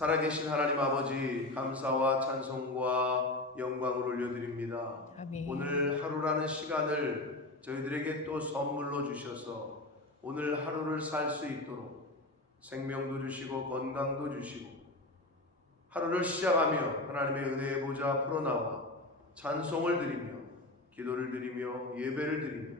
살아계신 하나님 아버지, 감사와 찬송과 영광을 올려드립니다. 아멘. 오늘 하루라는 시간을 저희들에게 또 선물로 주셔서 오늘 하루를 살 수 있도록 생명도 주시고 건강도 주시고 하루를 시작하며 하나님의 은혜의 보좌 앞으로 나와 찬송을 드리며 기도를 드리며 예배를 드리며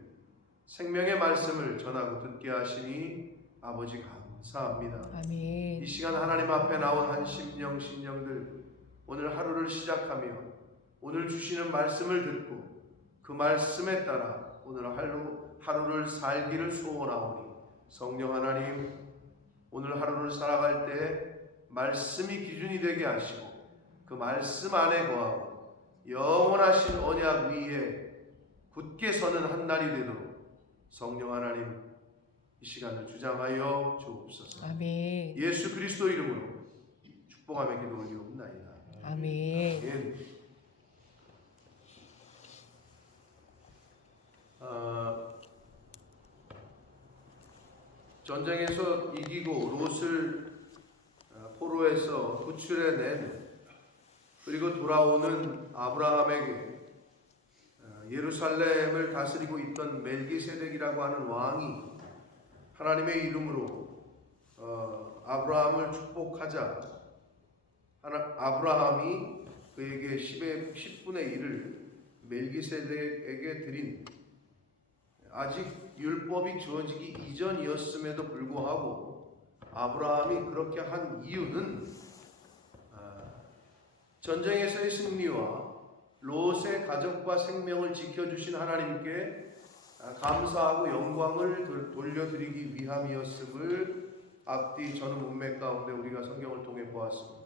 생명의 말씀을 전하고 듣게 하시니 아버지 감사합니다. 아멘. 이 시간 하나님 앞에 나온 한 심령들 오늘 하루를 시작하며 오늘 주시는 말씀을 듣고 그 말씀에 따라 오늘 하루를 살기를 소원하오니 성령 하나님, 오늘 하루를 살아갈 때 말씀이 기준이 되게 하시고 그 말씀 안에 거하고 영원하신 언약 위에 굳게 서는 한 날이 되도록 성령 하나님 이 시간을 주장하여 주옵소서. 아멘. 예수 그리스도 이름으로 축복하며 기도 올리옵나이다. 아멘. 예. 전쟁에서 이기고 롯을 포로에서 구출해낸 그리고 돌아오는 아브라함에게 예루살렘을 다스리고 있던 멜기세덱이라고 하는 왕이 하나님의 이름으로 아브라함을 축복하자 아브라함이 그에게 10분의 1을 멜기세덱에게 드린, 아직 율법이 주어지기 이전이었음에도 불구하고 아브라함이 그렇게 한 이유는 전쟁에서의 승리와 롯의 가족과 생명을 지켜주신 하나님께 감사하고 영광을 돌려드리기 위함이었음을 앞뒤 저는 문맥 가운데 우리가 성경을 통해 보았습니다.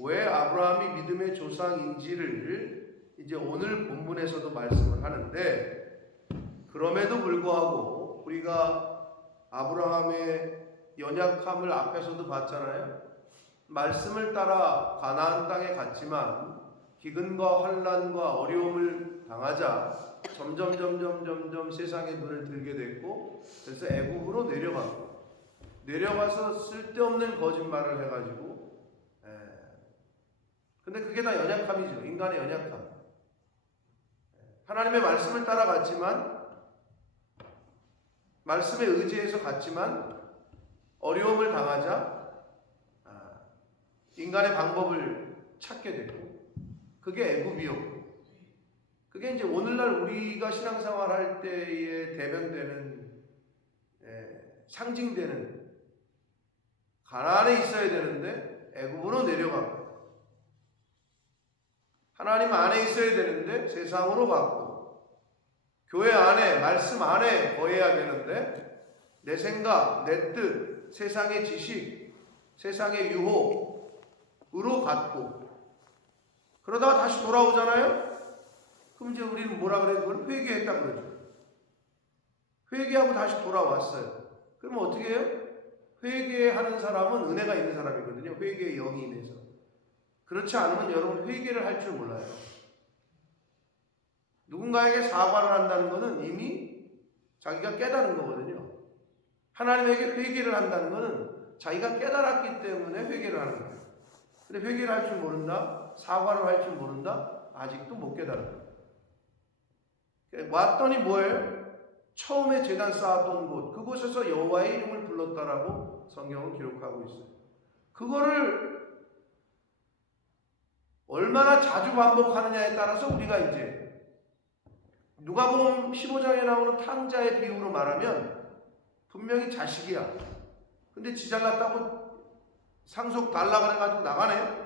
왜 아브라함이 믿음의 조상인지를 이제 오늘 본문에서도 말씀을 하는데, 그럼에도 불구하고 우리가 아브라함의 연약함을 앞에서도 봤잖아요. 말씀을 따라 가나안 땅에 갔지만 기근과 환난과 어려움을 당하자 점점 세상에 눈을 들게 됐고, 그래서 애굽으로 내려가서 쓸데없는 거짓말을 해가지고, 근데 그게 다 연약함이죠. 인간의 연약함. 하나님의 말씀을 따라갔지만, 말씀에 의지해서 갔지만 어려움을 당하자 인간의 방법을 찾게 되고, 그게 애굽이었고, 그게 이제 오늘날 우리가 신앙생활 할 때에 대변되는, 상징되는, 가나안에 있어야 되는데 애굽으로 내려가고, 하나님 안에 있어야 되는데 세상으로 가고, 교회 안에 말씀 안에 거해야 되는데 내 생각, 내 뜻, 세상의 지식, 세상의 유혹으로 갔고, 그러다가 다시 돌아오잖아요. 그럼 이제 우리는 뭐라 그래요? 그걸 회개했다 그러죠. 회개하고 다시 돌아왔어요. 그러면 어떻게 해요? 회개하는 사람은 은혜가 있는 사람이거든요. 회개의 영이 임해서. 그렇지 않으면 여러분 회개를 할 줄 몰라요. 누군가에게 사과를 한다는 것은 이미 자기가 깨달은 거거든요. 하나님에게 회개를 한다는 것은 자기가 깨달았기 때문에 회개를 하는 거예요. 근데 회개를 할 줄 모른다? 사과를 할 줄 모른다? 아직도 못 깨달은 거예요. 왔더니 뭐예요? 처음에 제단 쌓았던 곳, 그곳에서 여호와의 이름을 불렀다라고 성경은 기록하고 있어요. 그거를 얼마나 자주 반복하느냐에 따라서 우리가 이제 누가복음 15장에 나오는 탕자의 비유로 말하면 분명히 자식이야. 근데 지 잘났다고 상속 달라 그래가지고 나가네.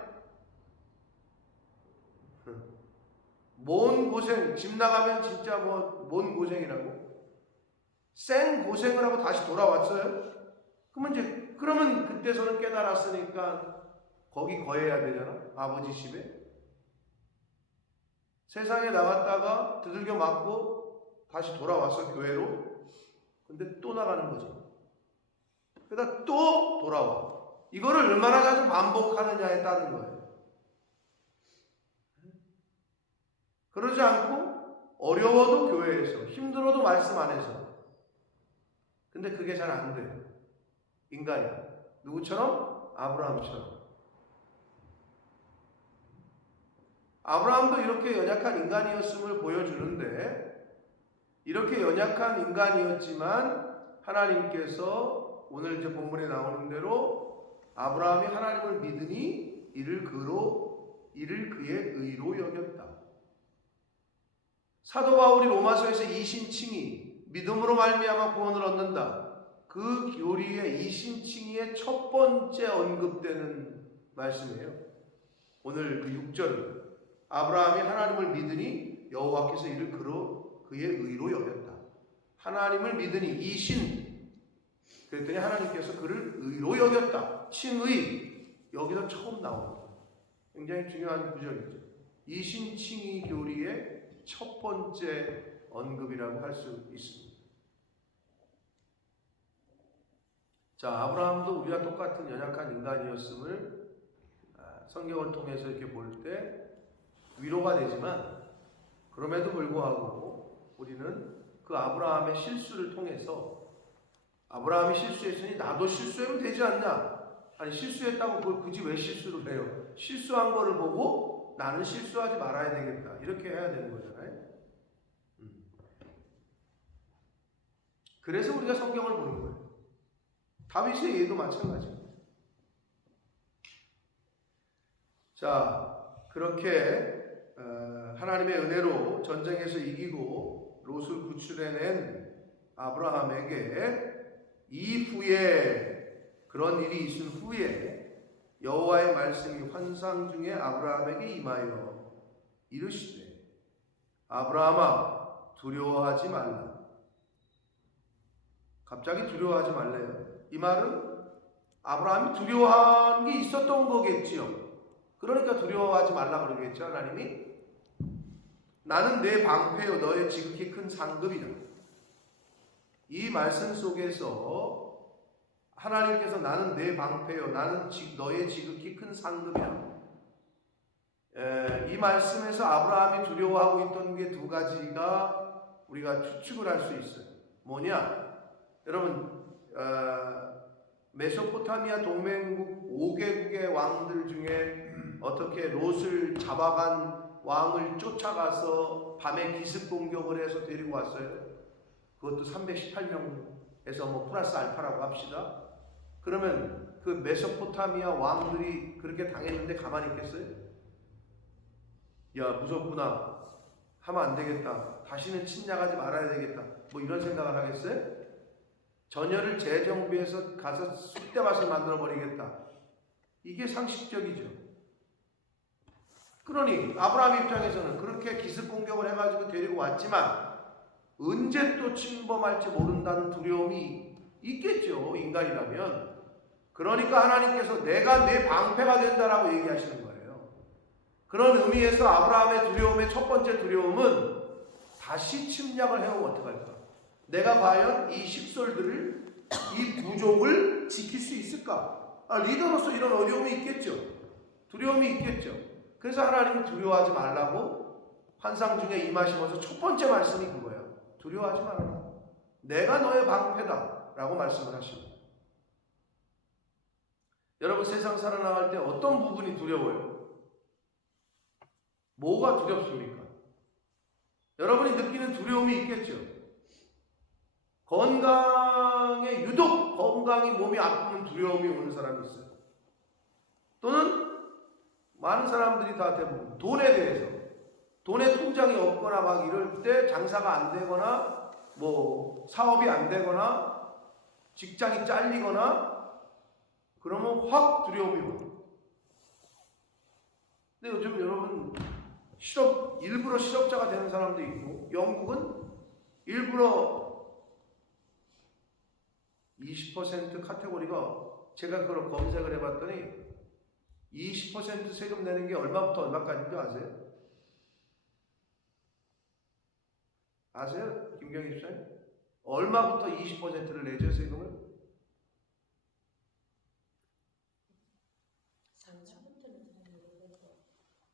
뭔 고생, 집 나가면 진짜 뭔 고생이라고. 생 고생을 하고 다시 돌아왔어요. 그러면 그때서는 깨달았으니까 거기 거해야 되잖아. 아버지 집에. 세상에 나갔다가 두들겨 맞고 다시 돌아왔어, 교회로. 근데 또 나가는 거지. 그러다 또 돌아와. 이거를 얼마나 자주 반복하느냐에 따른 거예요. 그러지 않고 어려워도 교회에서, 힘들어도 말씀 안에서. 근데 그게 잘 안 돼요. 인간이. 누구처럼? 아브라함처럼. 아브라함도 이렇게 연약한 인간이었음을 보여주는데, 이렇게 연약한 인간이었지만 하나님께서 오늘 이제 본문에 나오는 대로 아브라함이 하나님을 믿으니 이를 그의 의로 여겼다. 사도 바울이 로마서에서 이신칭의, 믿음으로 말미암아 구원을 얻는다, 그 교리의 이신칭의의 첫 번째 언급되는 말씀이에요. 오늘 그 6절은 아브라함이 하나님을 믿으니 여호와께서 이를 그의 의로 여겼다. 하나님을 믿으니 이신, 그랬더니 하나님께서 그를 의로 여겼다. 칭의, 여기서 처음 나옵니다. 굉장히 중요한 구절이죠. 이신칭의 교리의 첫 번째 언급이라고 할 수 있습니다. 자, 아브라함도 우리와 똑같은 연약한 인간이었음을 성경을 통해서 이렇게 볼 때 위로가 되지만, 그럼에도 불구하고 우리는 그 아브라함의 실수를 통해서, 아브라함이 실수했으니 나도 실수하면 되지 않냐? 아니, 실수했다고 그걸 굳이 왜 실수를 해요? 실수한 거를 보고 나는 실수하지 말아야 되겠다, 이렇게 해야 되는 거잖아요. 그래서 우리가 성경을 보는 거예요. 다윗의 예도 마찬가지입니다. 자, 그렇게 하나님의 은혜로 전쟁에서 이기고 롯을 구출해낸 아브라함에게 이후에, 그런 일이 있은 후에 여호와의 말씀이 환상 중에 아브라함에게 임하여 이르시되 아브라함아 두려워하지 말라. 갑자기 두려워하지 말래요. 이 말은 아브라함이 두려워한 게 있었던 거겠지요. 그러니까 두려워하지 말라 그러겠죠, 하나님이. 나는 내 방패요 너의 지극히 큰 상급이다. 이 말씀 속에서 하나님께서 나는 내 방패요, 나는 너의 지극히 큰 상급이다. 이 말씀에서 아브라함이 두려워하고 있던 게 두 가지가 우리가 추측을 할 수 있어요. 뭐냐? 여러분, 메소포타미아 동맹국 5개국의 왕들 중에 어떻게 롯을 잡아간 왕을 쫓아가서 밤에 기습 공격을 해서 데리고 왔어요. 그것도 318명에서 플러스 알파라고 합시다. 그러면 그 메소포타미아 왕들이 그렇게 당했는데 가만히 있겠어요? 야, 무섭구나, 하면 안 되겠다, 다시는 침략하지 말아야 되겠다, 이런 생각을 하겠어요? 전열을 재정비해서 가서 쑥대밭을 만들어 버리겠다, 이게 상식적이죠. 그러니 아브라함 입장에서는 그렇게 기습 공격을 해가지고 데리고 왔지만 언제 또 침범할지 모른다는 두려움이 있겠죠, 인간이라면. 그러니까 하나님께서 내가 내 방패가 된다라고 얘기하시는 거예요. 그런 의미에서 아브라함의 두려움의 첫 번째 두려움은 다시 침략을 해오면 어떡할까? 내가 과연 이 식솔들을, 이 부족을 지킬 수 있을까? 리더로서 이런 어려움이 있겠죠. 두려움이 있겠죠. 그래서 하나님은 두려워하지 말라고 환상 중에 임하시면서 첫 번째 말씀이 그거예요. 두려워하지 말아라. 내가 너의 방패다 라고 말씀을 하십니다. 여러분, 세상 살아나갈 때 어떤 부분이 두려워요? 뭐가 두렵습니까? 여러분이 느끼는 두려움이 있겠죠. 유독 건강이, 몸이 아프면 두려움이 오는 사람이 있어요. 또는 많은 사람들이 다 대부분 돈에 대해서, 돈의 통장이 없거나 막 이럴 때, 장사가 안 되거나 사업이 안 되거나 직장이 잘리거나 그러면 확 두려움이 오고. 근데 요즘 여러분 일부러 실업자가 되는 사람도 있고, 영국은 일부러 20% 카테고리가, 제가 그걸 검색을 해봤더니 20% 세금 내는 게 얼마부터 얼마까지인지 아세요? 아세요? 김경희 집사님? 얼마부터 20%를 내죠, 세금을? 3천부터는 모르겠고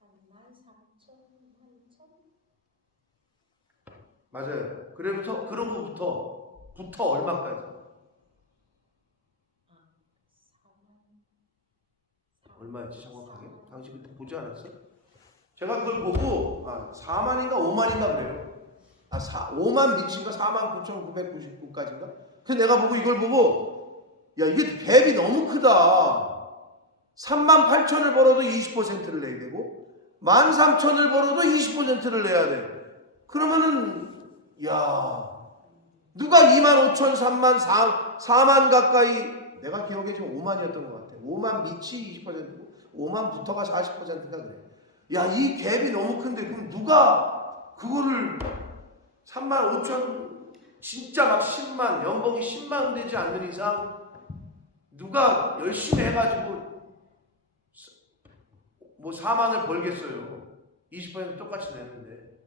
한 14,000, 1,000? 맞아요. 그로부터 얼마까지? 4만. 얼마였지 정확하게? 당시 그때 보지 않았어? 제가 그걸 보고 4만인가 5만인가 그래요. 5만 미친가 49,999까지인가? 그래서 내가 보고 이걸 보고 야 이게 갭이 너무 크다. 38,000을 벌어도 20%를 내야 되고 13,000을 벌어도 20%를 내야 돼. 그러면은 야 누가 25,000, 3만, 4만 가까이 내가 기억에 지금 5만이었던 것 같아. 5만 밑이 20%고 5만부터가 40%가 그래. 야 이 갭이 너무 큰데 그럼 누가 그거를 3만 5천 진짜 막 10만 연봉이 10만 되지 않는 이상 누가 열심히 해가지고 뭐 4만을 벌겠어요. 20% 똑같이 내는데.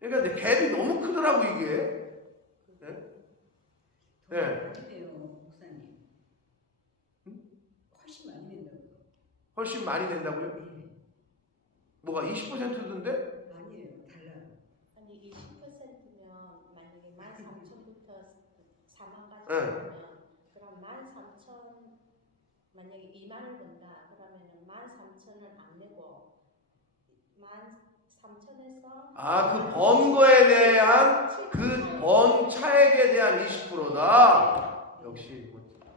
그러니까 갭이 너무 크더라고 이게. 네? 네. 어때요, 목사님? 훨씬 많이 낸다고요? 훨씬 많이 낸다고요? 네. 뭐가 20%던데? 아니에요, 달라요. 아니 20%면 만약에 13,000부터 4만까지 네. 하면 그럼 13,000 만약에 2만을 번다 그러면은 13,000을 안 내고 13,000에서 그 번 거에 대한 그 번 차액에 대한 20%다. 역시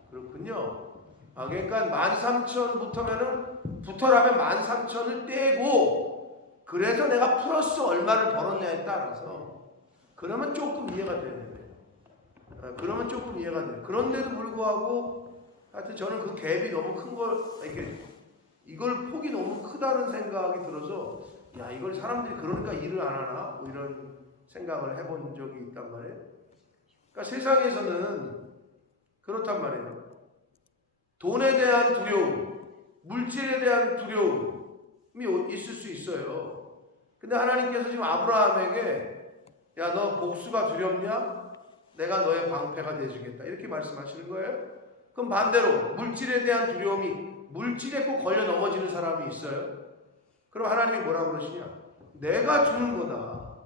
그렇군요. 그러니까 13,000부터면은 부터라면 13,000을 떼고 그래서 내가 플러스 얼마를 벌었냐에 따라서 그러면 조금 이해가 되는데. 그러면 조금 이해가 돼. 그런데도 불구하고 하여튼 저는 그 갭이 너무 큰 걸 이걸 폭이 너무 크다는 생각이 들어서 야 이걸 사람들이 그러니까 일을 안 하나 뭐 이런 생각을 해본 적이 있단 말이에요. 그러니까 세상에서는 그렇단 말이에요. 돈에 대한 두려움, 물질에 대한 두려움이 있을 수 있어요. 근데 하나님께서 지금 아브라함에게 야 너 복수가 두렵냐? 내가 너의 방패가 되어주겠다 이렇게 말씀하시는 거예요. 그럼 반대로 물질에 대한 두려움이 물질에 꼭 걸려 넘어지는 사람이 있어요. 그럼 하나님이 뭐라고 그러시냐? 내가 주는 거다.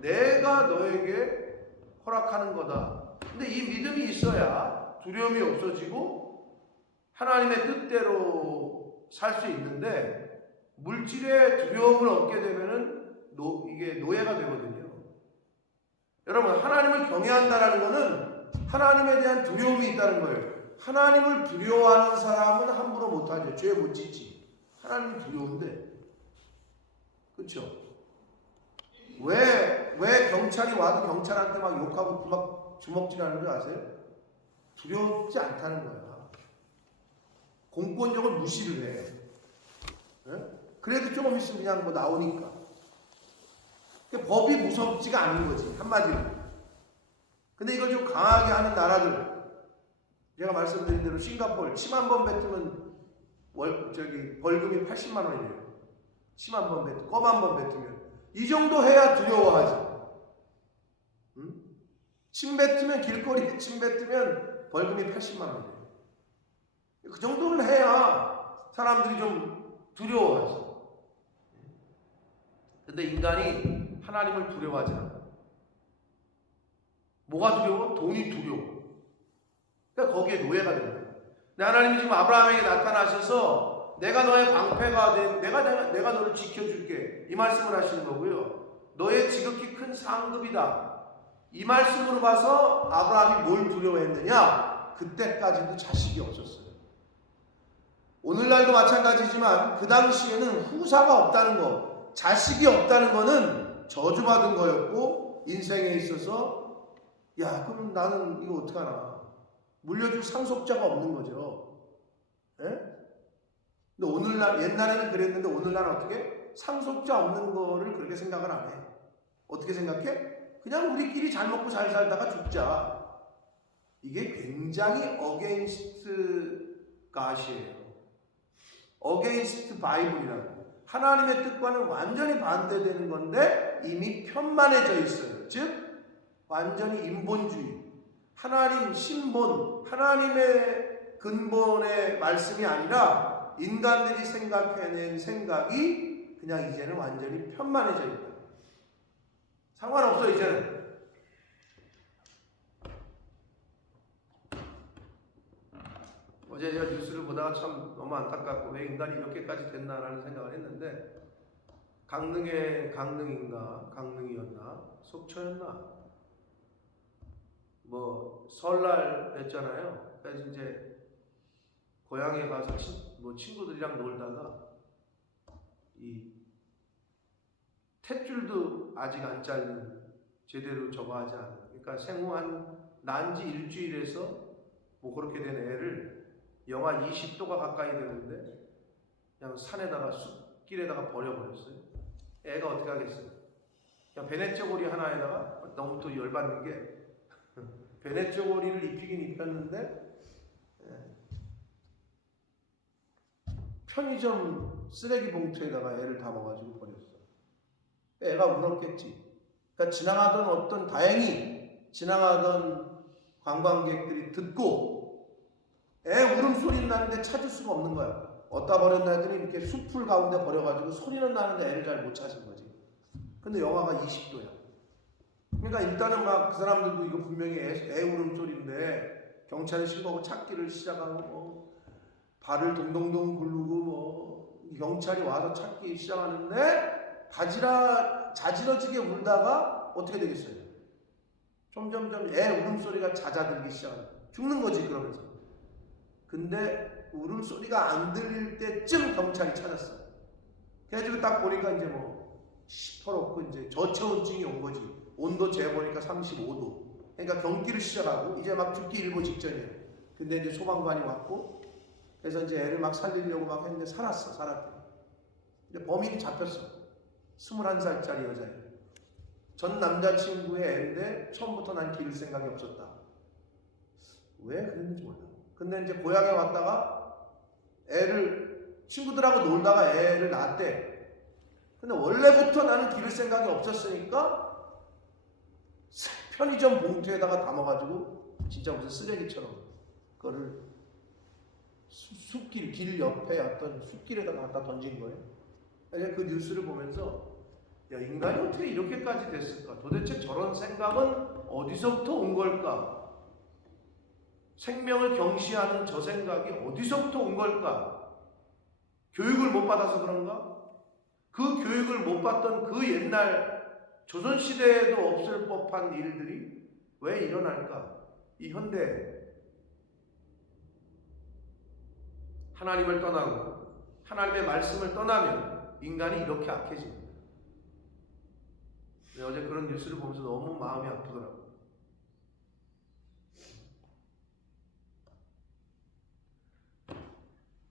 내가 너에게 허락하는 거다. 근데 이 믿음이 있어야 두려움이 없어지고 하나님의 뜻대로 살 수 있는데 물질의 두려움을 얻게 되면은 이게 노예가 되거든요. 여러분 하나님을 경외한다라는 것은 하나님에 대한 두려움이 있다는 거예요. 하나님을 두려워하는 사람은 함부로 못하죠. 죄 못 짓지. 하나님이 두려운데 그렇죠? 왜 경찰이 와도 경찰한테 막 욕하고 막 주먹질하는 줄 아세요? 두렵지 않다는 거야. 공권력을 무시를 해. 네? 그래도 조금 있으면 그냥 뭐 나오니까. 그러니까 법이 무섭지가 않은 거지 한마디로. 근데 이걸 좀 강하게 하는 나라들 제가 말씀드린 대로 싱가포르 침 한 번 뱉으면 벌금이 80만 원이에요. 침 한 번 뱉으면 껌 한 번 뱉으면 이 정도 해야 두려워하지. 응? 침 뱉으면 길거리에 침 뱉으면 벌금이 80만 원이에요. 그 정도는 해야 사람들이 좀 두려워하지. 근데 인간이 하나님을 두려워하지 않아. 뭐가 두려워? 돈이 두려워. 그러니까 거기에 노예가 되는 거야. 근데 하나님이 지금 아브라함에게 나타나셔서 내가 너의 방패가 돼, 내가 너를 지켜줄게 이 말씀을 하시는 거고요. 너의 지극히 큰 상급이다. 이 말씀으로 봐서 아브라함이 뭘 두려워했느냐? 그때까지도 자식이 없었어요. 오늘날도 마찬가지지만 그 당시에는 후사가 없다는 거, 자식이 없다는 거는 저주받은 거였고 인생에 있어서 야 그럼 나는 이거 어떡하나 물려줄 상속자가 없는 거죠. 예? 근데 오늘날 옛날에는 그랬는데 오늘날은 어떻게? 상속자 없는 거를 그렇게 생각을 안 해. 어떻게 생각해? 그냥 우리끼리 잘 먹고 잘 살다가 죽자. 이게 굉장히 어게인스트 갓이에요. 어게인스트 바이블이라고. 하나님의 뜻과는 완전히 반대되는 건데 이미 편만해져 있어요. 즉 완전히 인본주의. 하나님 신본, 하나님의 근본의 말씀이 아니라 인간들이 생각해낸 생각이 그냥 이제는 완전히 편만해져 있다. 상관없어 이제는. 어제 제가 뉴스를 보다가 참 너무 안타깝고 왜 인간이 이렇게까지 됐나라는 생각을 했는데 강릉이었나 속초였나 뭐 설날했잖아요. 그래서 이제 고향에 가서 친구들이랑 놀다가 이 탯줄도 아직 안 자른 제대로 저거 하지 않은 그러니까 생후 난지 일주일에서 뭐 그렇게 된 애를 영하 20도가 가까이 되는데 그냥 산에다가 숲길에다가 버려버렸어요. 애가 어떻게 하겠어요? 그냥 베네쪼고리 하나에다가 너무 또 열받는 게 베네쪼고리를 입히긴 입혔는데 편의점 쓰레기 봉투에다가 애를 담아가지고 버렸어. 애가 울었겠지. 그러니까 다행히 지나가던 관광객들이 듣고 애 울음소리 나는데 찾을 수가 없는 거야. 어디다 버렸나 했더니 이렇게 숲풀 가운데 버려가지고 소리는 나는데 애를 잘 못 찾은 거지. 근데 영하가 20도야. 그러니까 일단은 막 그 사람들도 이거 분명히 애 울음소리인데 경찰에 신고하고 찾기를 시작하고 발을 동동동 굴르고 경찰이 와서 찾기 시작하는데 자지러지게 울다가 어떻게 되겠어요? 점점점 애 울음소리가 잦아들기 시작하는 죽는 거지 그러면서. 근데 울음소리가 안 들릴 때쯤 경찰이 찾았어. 그래가지고 딱 보니까 이제 시퍼렇고 이제 저체온증이 온 거지. 온도 재보니까 35도. 그러니까 경기를 시작하고 이제 막 죽기 일보 직전이에요. 근데 이제 소방관이 왔고 그래서 이제 애를 막 살리려고 막 했는데 살았대. 근데 범인이 잡혔어. 21살짜리 여자예요. 전 남자친구의 애인데 처음부터 난 기를 생각이 없었다. 왜 그랬는지 몰라. 근데 이제 고향에 왔다가 친구들하고 놀다가 애를 낳았대. 근데 원래부터 나는 기를 생각이 없었으니까 편의점 봉투에다가 담아가지고 진짜 무슨 쓰레기처럼 그거를 길 옆에 어떤 숲길에다가 갖다 던진 거예요. 그 뉴스를 보면서 야, 인간이 어떻게 이렇게까지 됐을까? 도대체 저런 생각은 어디서부터 온 걸까? 생명을 경시하는 저 생각이 어디서부터 온 걸까? 교육을 못 받아서 그런가? 그 교육을 못 받던 그 옛날 조선시대에도 없을 법한 일들이 왜 일어날까? 이 현대 하나님을 떠나고 하나님의 말씀을 떠나면 인간이 이렇게 악해집니다. 어제 그런 뉴스를 보면서 너무 마음이 아프더라고요.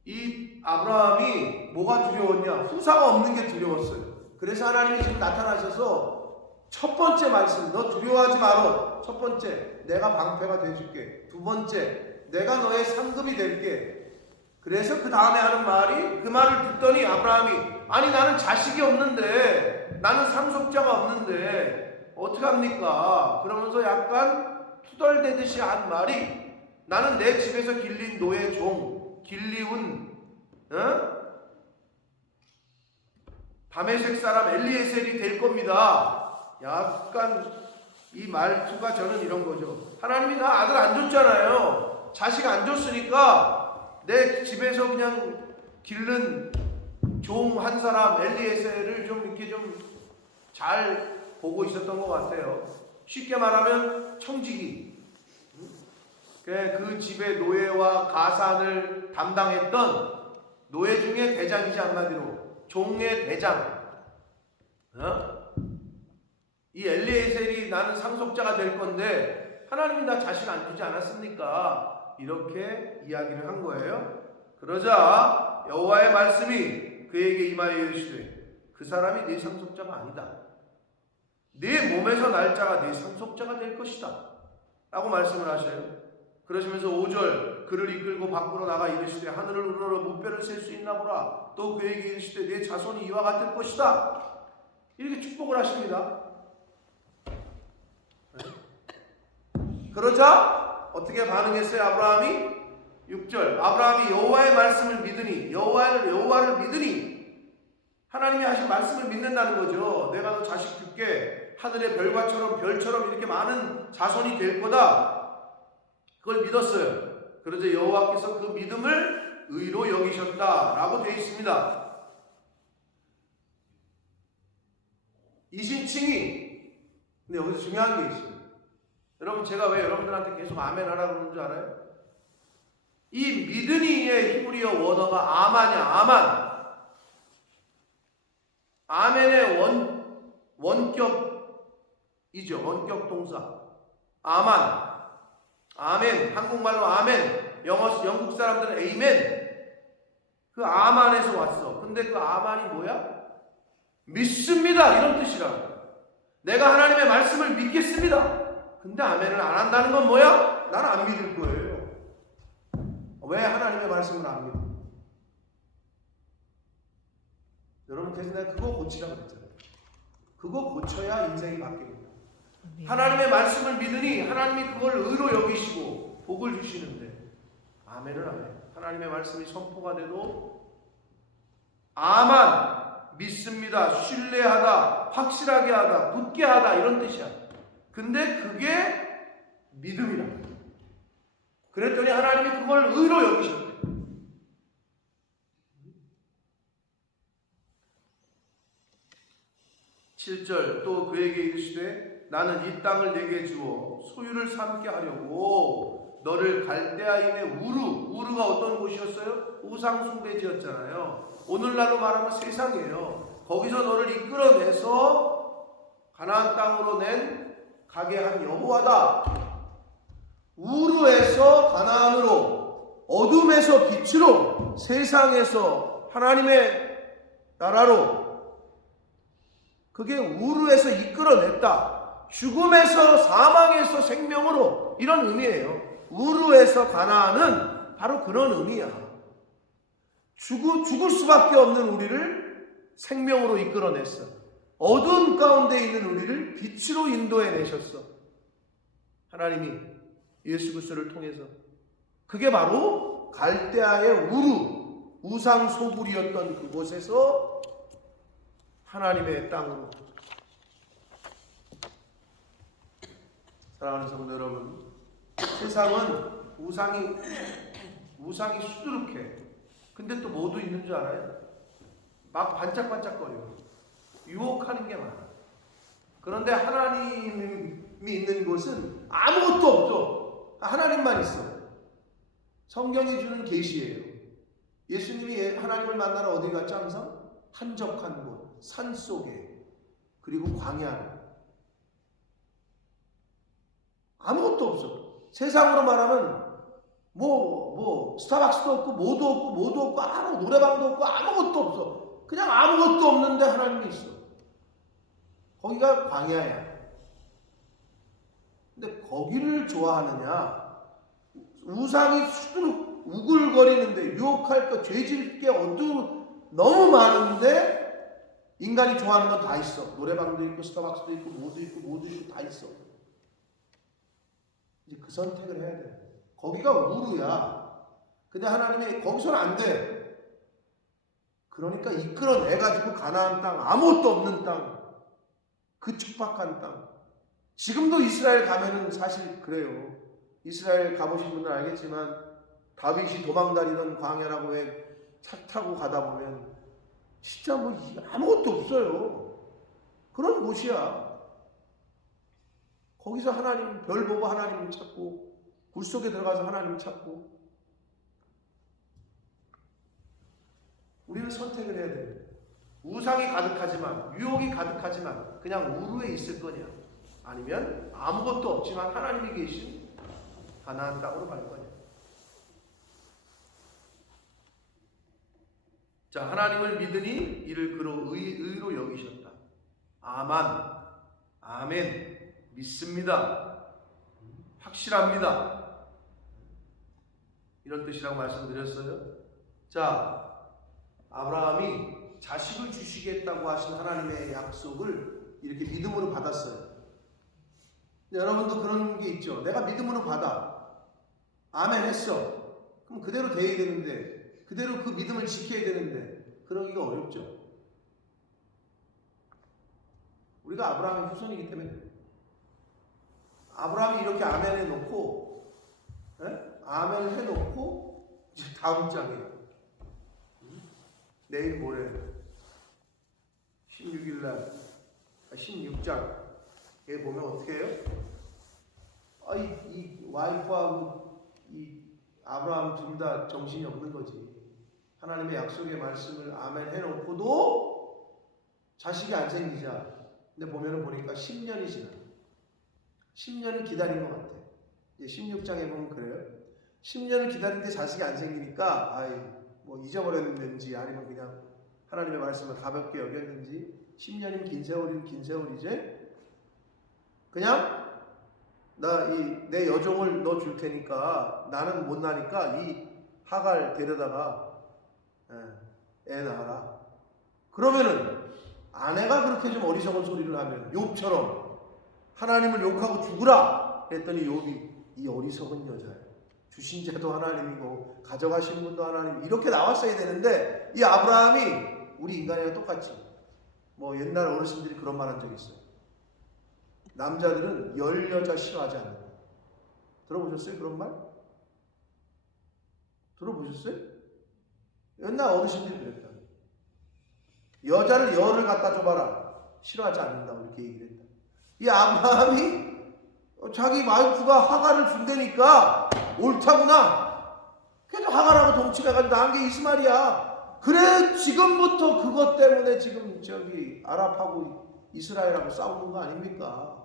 이 아브라함이 뭐가 두려웠냐? 후사가 없는 게 두려웠어요. 그래서 하나님이 지금 나타나셔서 첫 번째 말씀, 너 두려워하지 마라. 첫 번째, 내가 방패가 돼줄게. 두 번째, 내가 너의 상급이 될게. 그래서 그 다음에 하는 말이, 그 말을 듣더니 아브라함이 아니 나는 자식이 없는데, 나는 상속자가 없는데 어떡합니까? 그러면서 약간 투덜대듯이 한 말이 나는 내 집에서 길린 노예 종, 길리운 다메섹 사람 엘리에셀이 될 겁니다. 약간 이 말투가 저는 이런 거죠. 하나님이 나 아들 안 줬잖아요. 자식 안 줬으니까 내 집에서 그냥 기른 종 한 사람 엘리에셀을 좀 이렇게 좀 잘 보고 있었던 것 같아요. 쉽게 말하면 청지기. 그 집의 노예와 가산을 담당했던 노예 중에 대장이지 한마디로 종의 대장. 이 엘리에셀이 나는 상속자가 될 건데 하나님이 나 자식 안 주지 않았습니까? 이렇게 이야기를 한 거예요. 그러자 여호와의 말씀이 그에게 임하여 이르시되 그 사람이 네 상속자가 아니다. 네 몸에서 날 자가 네 상속자가 될 것이다 라고 말씀을 하셔요. 그러시면서 5절 그를 이끌고 밖으로 나가 이르시되 하늘을 우러러 무뼈를 셀 수 있나 보라. 또 그에게 이르시되 네 자손이 이와 같을 것이다. 이렇게 축복을 하십니다. 그러자 어떻게 반응했어요 아브라함이? 6절 아브라함이 여호와의 말씀을 믿으니 여호와를 믿으니 하나님이 하신 말씀을 믿는다는 거죠. 내가 너 자식 줄게. 하늘의 별처럼 이렇게 많은 자손이 될 거다. 그걸 믿었어요. 그러자 여호와께서 그 믿음을 의로 여기셨다라고 되어 있습니다. 이신칭이 근데 여기서 중요한 게 있어요. 여러분 제가 왜 여러분들한테 계속 아멘 하라고 그러는 줄 알아요? 이 믿으니의 히브리어 원어가 아마냐 아만. 아멘의 원격이죠. 원격 동사. 아만. 아멘. 한국말로 아멘. 영국 사람들은 에이멘. 그 아만에서 왔어. 근데 그 아만이 뭐야? 믿습니다. 이런 뜻이라고. 내가 하나님의 말씀을 믿겠습니다. 근데 아멘을 안 한다는 건 뭐야? 나는 안 믿을 거예요. 왜 하나님의 말씀을 안 믿어? 여러분 그래서 내가 그거 고치라고 그랬잖아요. 그거 고쳐야 인생이 바뀝니다. 하나님의 말씀을 믿으니 하나님이 그걸 의로 여기시고 복을 주시는데 아멘을 안 해요. 하나님의 말씀이 선포가 돼도 아만 믿습니다. 신뢰하다, 확실하게 하다, 굳게 하다 이런 뜻이야. 근데 그게 믿음이라. 그랬더니 하나님이 그걸 의로 여기셨대. 7절 또 그에게 이르시되 나는 이 땅을 내게 주어 소유를 삼게 하려고 너를 갈대아인의 우르가 어떤 곳이었어요? 우상숭배지였잖아요. 오늘날로 말하면 세상이에요. 거기서 너를 이끌어내서 가나안 땅으로 가게 한 여호와다. 우르에서 가나안으로, 어둠에서 빛으로, 세상에서 하나님의 나라로, 그게 우르에서 이끌어냈다. 죽음에서 사망에서 생명으로, 이런 의미예요. 우르에서 가나안은 바로 그런 의미야. 죽을 수밖에 없는 우리를 생명으로 이끌어냈어. 어두운 가운데 있는 우리를 빛으로 인도해내셨어. 하나님이 예수 그리스도를 통해서. 그게 바로 갈대아의 우상 소굴이었던 그곳에서 하나님의 땅으로. 사랑하는 성도 여러분, 세상은 우상이 수두룩해. 근데 또 뭐도 있는 줄 알아요? 막 반짝반짝거려. 유혹하는 게 많아. 그런데 하나님이 있는 곳은 아무것도 없어. 하나님만 있어. 성경이 주는 계시예요. 예수님이 하나님을 만나러 어디 갔죠? 항상 한적한 곳, 산 속에, 그리고 광야. 아무것도 없어. 세상으로 말하면 스타벅스도 없고 뭐도 없고 아무 노래방도 없고 아무것도 없어. 그냥 아무것도 없는데 하나님이 있어. 거기가 광야야. 근데 거기를 좋아하느냐? 우상이 수두룩 우글거리는데 유혹할 거, 죄질 게 너무 많은데 인간이 좋아하는 건 다 있어. 노래방도 있고 스타벅스도 있고 뭐도 있고 다 있어. 이제 그 선택을 해야 돼. 거기가 우르야. 근데 하나님이 거기서는 안 돼. 그러니까 이끌어내가지고 가나안 땅, 아무것도 없는 땅, 그 척박한 땅. 지금도 이스라엘 가면은 사실 그래요. 이스라엘 가보신 분들 알겠지만 다윗이 도망다니던 광야라고 해 차 타고 가다 보면 진짜 아무것도 없어요. 그런 곳이야. 거기서 하나님 별 보고 하나님 찾고, 굴 속에 들어가서 하나님 찾고. 우리는 선택을 해야 돼. 우상이 가득하지만, 유혹이 가득하지만 그냥 우르에 있을 거냐, 아니면 아무것도 없지만 하나님이 계신 가나안 땅으로 갈 거냐. 자, 하나님을 믿으니 이를 그로 의로 여기셨다. 아만, 아멘, 믿습니다, 확실합니다, 이런 뜻이라고 말씀드렸어요. 자, 아브라함이 자식을 주시겠다고 하신 하나님의 약속을 이렇게 믿음으로 받았어요. 여러분도 그런 게 있죠. 내가 믿음으로 받아, 아멘 했어. 그럼 그대로 돼야 되는데, 그대로 그 믿음을 지켜야 되는데 그러기가 어렵죠. 우리가 아브라함의 후손이기 때문에. 아브라함이 이렇게 아멘 해놓고 아멘 해놓고 이제 다음 장에 내일 모레 16일날 16장에 보면 어떻게 해요? 이 와이프하고 이 아브라함 둘 다 정신이 없는 거지. 하나님의 약속의 말씀을 아멘 해놓고도 자식이 안 생기자. 근데 보니까 10년이 지나. 10년을 기다린 것 같아. 이제 16장에 보면 그래요. 10년을 기다리는데 자식이 안 생기니까 뭐 잊어버렸는지 아니면 그냥 하나님의 말씀을 가볍게 여겼는지 10년이면 긴 세월이면 긴 세월이지. 그냥 내 여종을 너 줄 테니까 나는 못 나니까 이 하갈 데려다가 애 낳아라. 그러면은 아내가 그렇게 좀 어리석은 소리를 하면 욥처럼 하나님을 욕하고 죽으라 그랬더니 욥이 이 어리석은 여자야. 주신 자도 하나님이고 가져가신 분도 하나님 이렇게 나왔어야 되는데 이 아브라함이 우리 인간이랑 똑같지. 뭐 옛날 어르신들이 그런 말 한 적 있어요. 남자들은 열 여자 싫어하지 않는다. 들어보셨어요? 그런 말? 들어보셨어요? 옛날 어르신들이 그랬다. 여자를 열을 갖다 줘봐라. 싫어하지 않는다고 이렇게 얘기를 했다. 이 아브라함이 자기 와이프가 하갈을 준다니까 옳다구나. 그래서 하갈하고 동침해가지고 낳은 게 이스마엘이야. 그래 지금부터 그것 때문에 지금 아랍하고 이스라엘하고 싸우는 거 아닙니까?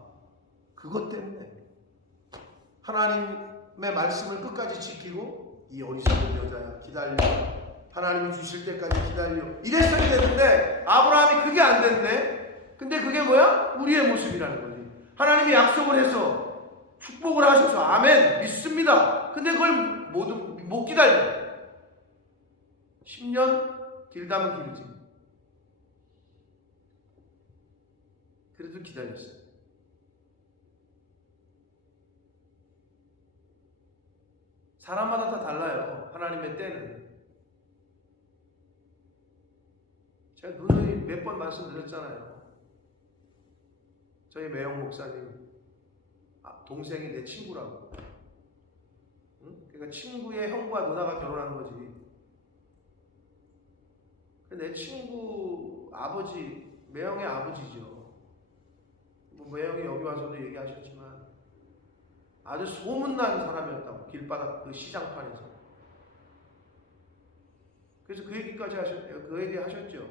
그것 때문에 하나님의 말씀을 끝까지 지키고 이 어리석은 여자야 기다려. 하나님이 주실 때까지 기다려. 이랬어야 되는데 아브라함이 그게 안 됐네. 근데 그게 뭐야? 우리의 모습이라는 거지. 하나님이 약속을 해서 축복을 하셔서 아멘 믿습니다. 근데 그걸 못 기다려. 10년 길다면 길지. 그래도 기다렸어요. 사람마다 다 달라요. 하나님의 때는. 제가 그거는 몇 번 말씀드렸잖아요. 저희 매영 목사님 동생이 내 친구라고. 응? 그러니까 친구의 형과 누나가 결혼한 거지. 내 친구 아버지, 매영의 아버지죠. 뭐 매영이 여기 와서도 얘기하셨지만 아주 소문난 사람이었다고. 길바닥 그 시장판에서. 그래서 그 얘기까지 하셨대요. 그 얘기 하셨죠.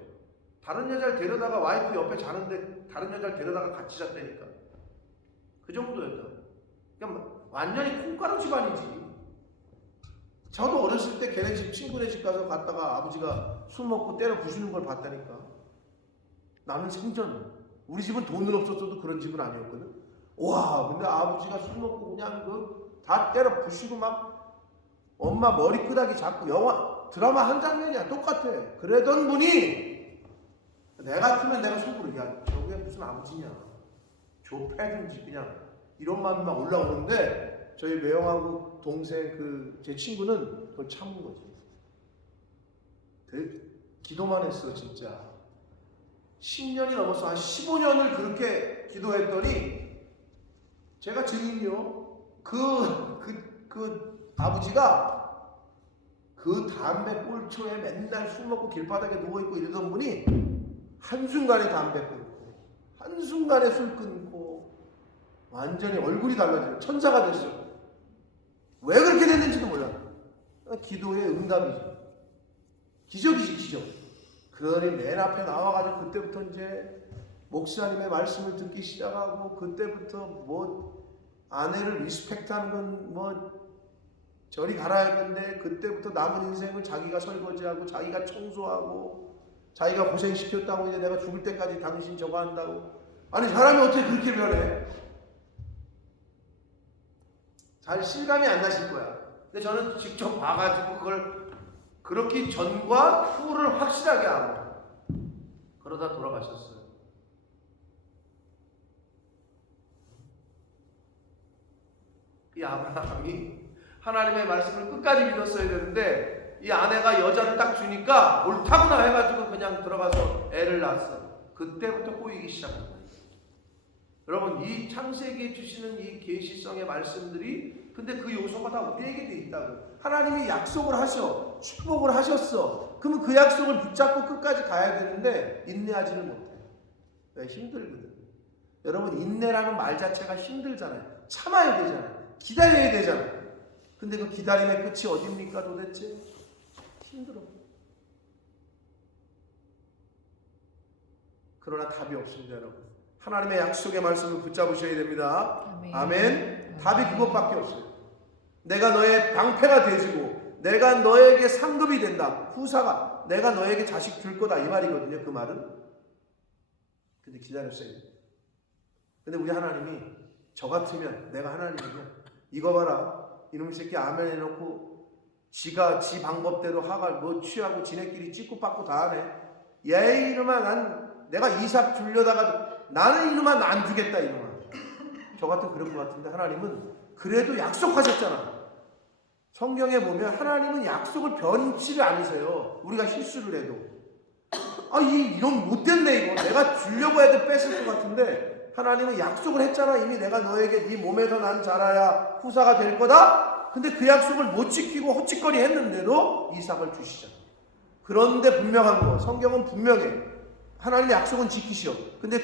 다른 여자를 데려다가 와이프 옆에 자는데 다른 여자를 데려다가 같이 잤다니까. 그 정도였다. 그냥 완전히 콩가루 집안이지. 저도 어렸을 때 걔네 집 친구네 집 가서 갔다가 아버지가 술 먹고 때려 부수는 걸 봤다니까. 나는 생전 우리 집은 돈은 없었어도 그런 집은 아니었거든. 와 근데 아버지가 술 먹고 그냥 다 때려 부수고 막 엄마 머리끄다기 잡고 영화 드라마 한 장면이야. 똑같아. 그러던 분이 내 같으면 내가 속으로 야 저게 무슨 아버지냐 좁혀든지 그냥 이런 마음이 막 올라오는데 저희 매형하고 동생 제 친구는 그걸 참은 거지. 기도만 했어 진짜. 10년이 넘었어. 한 15년을 그렇게 기도했더니 제가 증인이요. 그 아버지가 그 담배 꼴초에 맨날 술 먹고 길바닥에 누워있고 이러던 분이 한순간에 담배 끊고 한순간에 술 끊고 완전히 얼굴이 달라지고 천사가 됐어. 왜 그렇게 됐는지도 몰라. 기도의 응답이죠. 기적이지 기적. 그러니 맨 앞에 나와가지고 그때부터 이제 목사님의 말씀을 듣기 시작하고 그때부터 뭐 아내를 리스펙트하는 건 뭐 저리 가라 했는데 그때부터 남은 인생을 자기가 설거지하고 자기가 청소하고 자기가 고생시켰다고 이제 내가 죽을 때까지 당신 저거 한다고. 아니 사람이 어떻게 그렇게 변해? 잘 실감이 안 나실 거야. 근데 저는 직접 봐가지고 그걸 그렇게 전과 후를 확실하게 알아. 그러다 돌아가셨어요. 이 아브라함이 하나님의 말씀을 끝까지 믿었어야 되는데 이 아내가 여자를 딱 주니까 옳다구나 해가지고 그냥 들어가서 애를 낳았어요. 그때부터 꼬이기 시작한 거예요. 여러분 이 창세기에 주시는 이 계시성의 말씀들이 근데 그 요소가 다 우리에게 돼 있다고. 하나님이 약속을 하셔, 축복을 하셨어. 그러면 그 약속을 붙잡고 끝까지 가야 되는데 인내하지는 못해. 왜? 힘들거든. 여러분 인내라는 말 자체가 힘들잖아요. 참아야 되잖아요. 기다려야 되잖아요. 근데 그 기다림의 끝이 어딥니까 도대체? 힘들어. 그러나 답이 없습니다, 여러분. 하나님의 약속의 말씀을 붙잡으셔야 됩니다. 아멘. 답이 그것밖에 없어요. 내가 너의 방패가 되지고 내가 너에게 상급이 된다. 후사가 내가 너에게 자식 줄 거다 이 말이거든요. 그 말은. 근데 기다렸어요. 근데 우리 하나님이 저 같으면 내가 하나님이면 이거 봐라. 이놈의 새끼 아멘 해놓고 지가 지 방법대로 하갈 뭐 취하고 지네끼리 찍고 받고 다 하네. 얘 이놈아 내가 이삭 주려다가 나는 이놈아 안 주겠다 이놈아. 저 같은 그런 것 같은데 하나님은 그래도 약속하셨잖아. 성경에 보면 하나님은 약속을 변치를 않으세요. 우리가 실수를 해도 이런 못됐네 이거 내가 주려고 해도 뺏을 것 같은데 하나님은 약속을 했잖아. 이미 내가 너에게 네 몸에서 난 자라야 후사가 될 거다. 근데 그 약속을 못 지키고 헛짓거리 했는데도 이삭을 주시잖아. 그런데 분명한 거 성경은 분명해. 하나님의 약속은 지키시오. 근데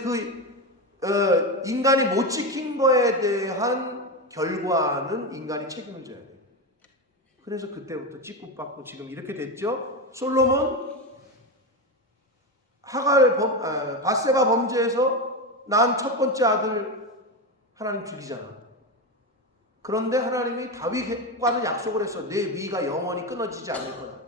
인간이 못 지킨 거에 대한 결과는 인간이 책임을 져야 돼요. 그래서 그때부터 찌꾹받고 지금 이렇게 됐죠. 솔로몬 밧세바 범죄에서 낳은 첫 번째 아들 하나님 죽이잖아. 그런데 하나님이 다윗과는 약속을 했어. 내 위가 영원히 끊어지지 않을 거다.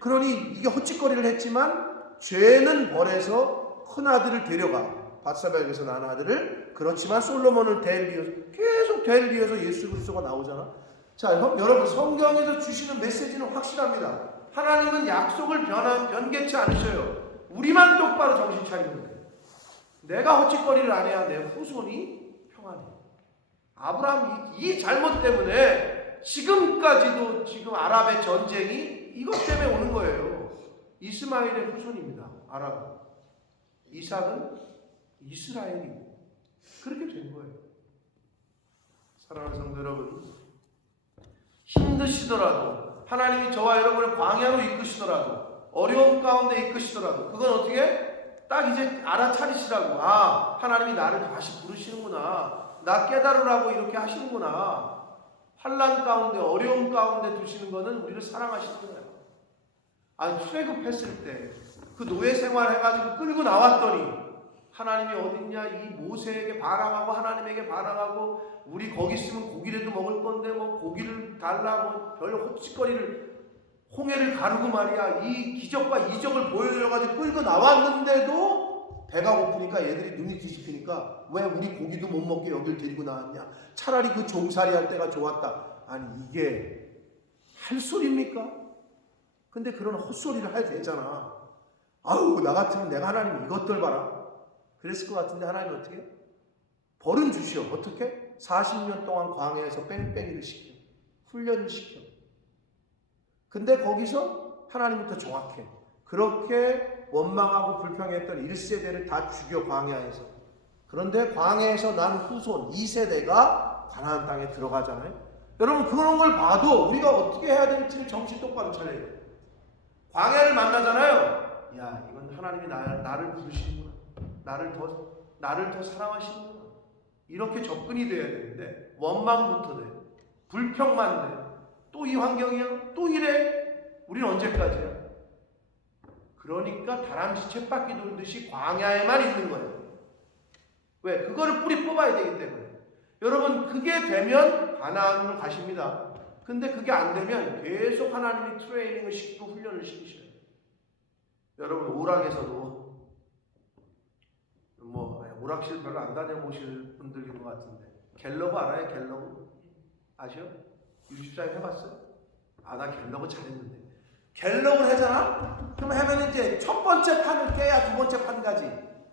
그러니 이게 헛짓거리를 했지만 죄는 벌해서 큰 아들을 데려가. 밧세바에게서 낳은 아들을. 그렇지만 솔로몬을 계속 될 위해서 예수 그리스도가 나오잖아. 자, 여러분 성경에서 주시는 메시지는 확실합니다. 하나님은 약속을 변개치 않으셔요. 우리만 똑바로 정신 차리면 돼요. 내가 헛짓거리를 안 해야 내 후손이 평안해. 아브라함 이 잘못 때문에 지금까지도 지금 아랍의 전쟁이 이것 때문에 오는 거예요. 이스마엘의 후손입니다. 아랍. 이삭은 이스라엘이 그렇게 된 거예요. 사랑하는 성도 여러분, 힘드시더라도 하나님이 저와 여러분을 광야로 이끄시더라도 어려움 가운데 이끄시더라도 그건 어떻게? 딱 이제 알아차리시라고. 하나님이 나를 다시 부르시는구나. 나 깨달으라고 이렇게 하시는구나. 환난 가운데 어려움 가운데 두시는 거는 우리를 사랑하시는 거예요. 출애굽했을 때 그 노예 생활 해가지고 끌고 나왔더니 하나님이 어딨냐? 이 모세에게 반항하고 하나님에게 반항하고 우리 거기 있으면 고기라도 먹을 건데 뭐 고기를 달라 뭐 별 헛짓거리를 홍해를 가르고 말이야. 이 기적과 이적을 보여줘가지고 끌고 나왔는데도 배가 고프니까 얘들이 눈이 뒤집히니까 왜 우리 고기도 못 먹게 여길 데리고 나왔냐? 차라리 그 종살이 할 때가 좋았다. 아니 이게 할 소리입니까? 근데 그런 헛소리를 해야 되잖아. 나 같으면 내가 하나님 이것들 봐라. 그랬을 것 같은데 하나님 어떻게? 벌은 주시오. 어떻게? 40년 동안 광야에서 뺑뺑이를 시켜. 훈련을 시켜. 근데 거기서 하나님부터 정확해. 그렇게 원망하고 불평했던 1세대를 다 죽여 광야에서. 그런데 광야에서 난 후손 2세대가 가나안 땅에 들어가잖아요. 여러분 그런 걸 봐도 우리가 어떻게 해야 될지를 정신 똑바로 차려야 돼요. 광야를 만나잖아요. 야 이건 하나님이 나를 부르시는구나. 나를 더 사랑하시는구나. 이렇게 접근이 돼야 되는데 원망부터 돼. 불평만 돼. 또 이 환경이야? 또 이래? 우리는 언제까지야? 그러니까 다람쥐 쳇바퀴 돌듯이 광야에만 있는 거예요. 왜? 그거를 뿌리 뽑아야 되기 때문에. 여러분 그게 되면 가나안으로 가십니다. 근데 그게 안 되면 계속 하나님이 트레이닝을 시키고 훈련을 시키셔요. 여러분 오락에서도 오락실 별로 안 다녀보실 분들인 것 같은데 갤러그 알아요? 갤러그? 아시오? 유십사에 해봤어요? 나 갤러그 잘했는데 갤러그를 하잖아? 그럼 하면 이제 첫 번째 판을 깨야 두 번째 판 가지.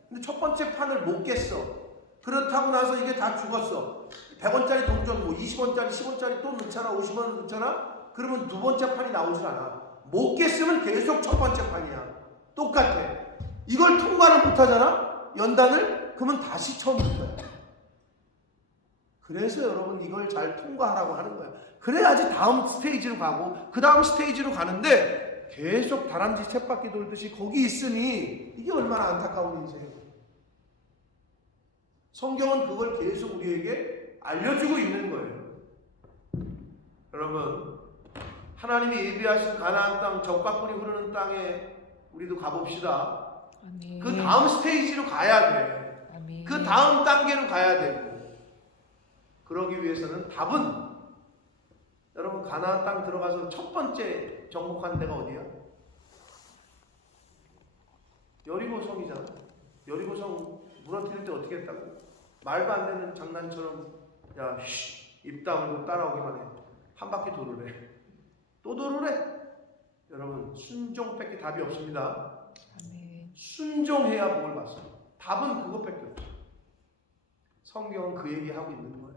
근데 첫 번째 판을 못 깼어. 그렇다고 나서 이게 다 죽었어. 100원짜리 동전 20원짜리 10원짜리 또 넣잖아. 50원 넣잖아. 그러면 두 번째 판이 나오질 않아. 못 깼으면 계속 첫 번째 판이야. 똑같아. 이걸 통과를 못하잖아. 연단을? 그러면 다시 처음부터야. 그래서 여러분 이걸 잘 통과하라고 하는 거예요. 그래야지 다음 스테이지로 가고 그 다음 스테이지로 가는데 계속 다람쥐 쳇바퀴 돌듯이 거기 있으니 이게 얼마나 안타까운 인생이에요. 성경은 그걸 계속 우리에게 알려주고 있는 거예요. 여러분, 하나님이 예비하신 가나안 땅, 젖과 꿀이 흐르는 땅에 우리도 가봅시다. 아멘. 그 다음 스테이지로 가야 돼. 아멘. 그 다음 단계로 가야 되고, 그러기 위해서는 답은, 여러분 가나안 땅 들어가서 첫 번째 정복한 데가 어디야? 여리고성이잖아. 여리고성 무너뜨릴 때 어떻게 했다고? 말도 안 되는 장난처럼 야, 입 다물고 따라오기만 해. 한 바퀴 도르래. 또 도르래. 여러분, 순종밖에 답이 없습니다. 아멘. 순종해야 복을 받습니다. 답은 그것밖에 없어요. 성경은 그 얘기하고 있는 거예요.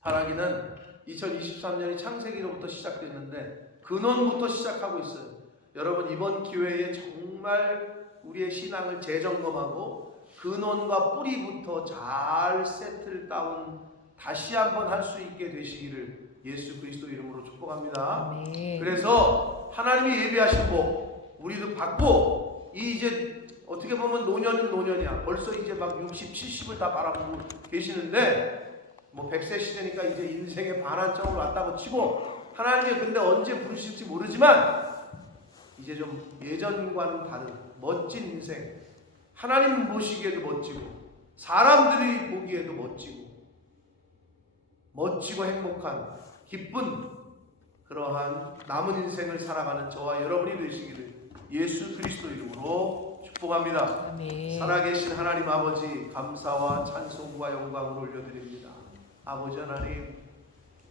바라기는 2023년이 창세기로부터 시작됐는데 근원부터 시작하고 있어요. 여러분, 이번 기회에 정말 우리의 신앙을 재점검하고 근원과 뿌리부터 잘 세트를 다운 다시 한번 할 수 있게 되시기를 예수 그리스도 이름으로 축복합니다. 아멘. 그래서 하나님이 예비하신 복 우리도 받고, 이제 어떻게 보면 노년은 노년이야. 벌써 이제 막 60, 70을 다 바라보고 계시는데 뭐 100세 시대니까 이제 인생의 반환점을 왔다고 치고, 하나님이 근데 언제 부르실지 모르지만 이제 좀 예전과는 다른 멋진 인생, 하나님 보시기에도 멋지고 사람들이 보기에도 멋지고 행복한 기쁜 그러한 남은 인생을 살아가는 저와 여러분이 되시기를 예수 그리스도 이름으로 축복합니다. 아멘. 살아계신 하나님 아버지, 감사와 찬송과 영광을 올려드립니다. 아버지 하나님,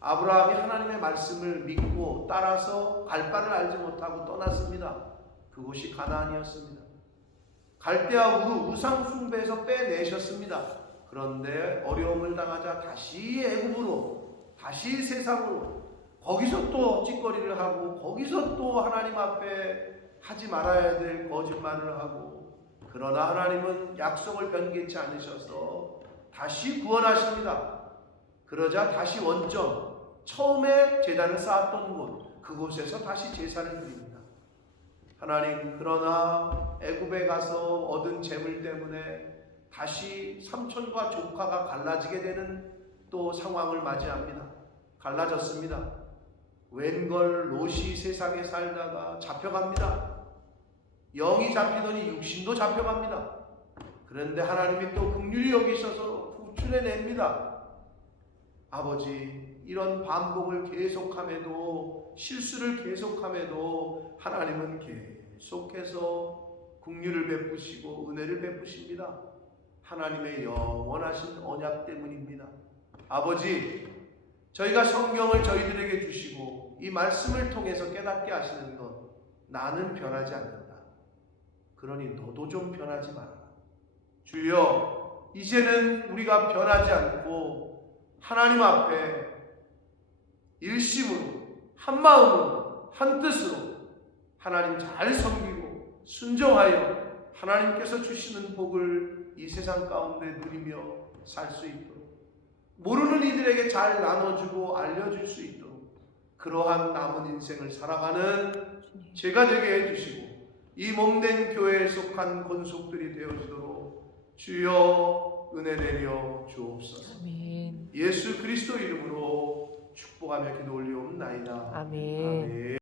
아브라함이 하나님의 말씀을 믿고 따라서 갈 바를 알지 못하고 떠났습니다. 그곳이 가나안이었습니다. 갈대아 우르 우상 숭배에서 빼내셨습니다. 그런데 어려움을 당하자 다시 애굽으로, 다시 세상으로, 거기서 또 찌꺼리를 하고 거기서 또 하나님 앞에 하지 말아야 될 거짓말을 하고, 그러나 하나님은 약속을 변개치 않으셔서 다시 구원하십니다. 그러자 다시 원점, 처음에 제단을 쌓았던 곳, 그곳에서 다시 제사를 드립니다. 하나님, 그러나 애굽에 가서 얻은 재물 때문에 다시 삼촌과 조카가 갈라지게 되는 또 상황을 맞이합니다. 갈라졌습니다. 웬걸 롯이 세상에 살다가 잡혀갑니다. 영이 잡히더니 육신도 잡혀갑니다. 그런데 하나님이 또 긍휼히 여기셔서 구출해냅니다. 아버지, 이런 반복을 계속함에도, 실수를 계속함에도 하나님은 계속해서 긍휼을 베푸시고 은혜를 베푸십니다. 하나님의 영원하신 언약 때문입니다. 아버지, 저희가 성경을 저희들에게 주시고 이 말씀을 통해서 깨닫게 하시는 것, 나는 변하지 않는다. 그러니 너도 좀 변하지 말아라. 주여, 이제는 우리가 변하지 않고 하나님 앞에 일심으로, 한 마음으로, 한 뜻으로 하나님 잘 섬기고 순종하여 하나님께서 주시는 복을 이 세상 가운데 누리며 살 수 있도록, 모르는 이들에게 잘 나눠주고 알려줄 수 있도록 그러한 남은 인생을 살아가는 제가 되게 해주시고, 이 몸된 교회에 속한 권속들이 되어지도록 주여 은혜 내려 주옵소서. 아멘. 예수 그리스도 이름으로 축복하며 기도 올리옵나이다. 아멘. 아멘.